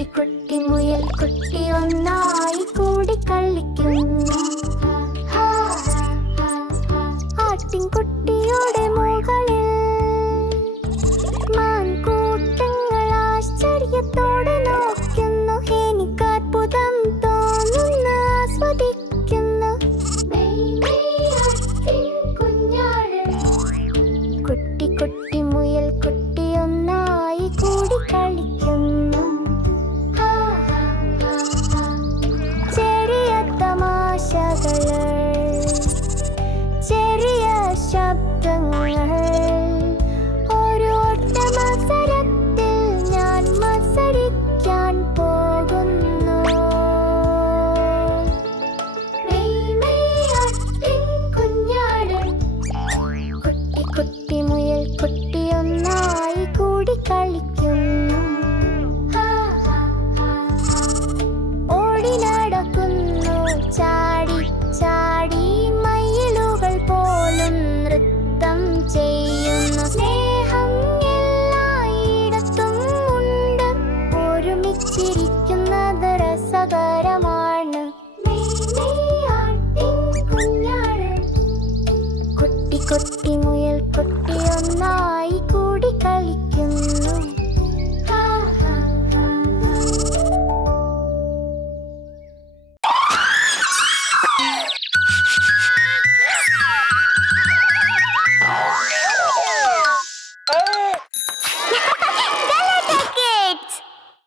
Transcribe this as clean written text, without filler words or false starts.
കുട്ടി കുട്ടി മുയൽ കുട്ടി ഒന്നായി കൂടി കളിക്കുന്നു. ആട്ടിൻകുട്ടിയുടെ മുകളിൽ മാൻകൂട്ടങ്ങൾ ആശ്ചര്യത്തോടെ നോക്കുന്നു. എനിക്ക് അത്ഭുതം തോന്നുന്നു, ആസ്വദിക്കുന്നു. കുട്ടി കുട്ടി മുയൽ കുട്ടി ഒന്നായി കൂടി കളിക്കുന്നു. ചെറിയ തമാശകൾ, ചെറിയ ശബ്ദങ്ങൾ, ഒരു ഒറ്റ മത്സരത്തിൽ ഞാൻ മത്സരിക്കാൻ പോകുന്നു. കുട്ടി കുട്ടി മുയൽ കുട്ടി ഒന്നായി കൂടി കളിക്കുന്നു. ഓടി നടക്കുന്നു, ചാടി ചാടി മയിലുകൾ പോലും നൃത്തം ചെയ്യുന്നു. സ്നേഹം എല്ലായിടത്തും ഉണ്ട്, ഒരുമിച്ചിരിക്കുന്നത് രസകരമാണ്. കുട്ടി കുട്ടി മുയൽ കുട്ടി ഒന്നായി കൂടി കളിക്കുന്നു.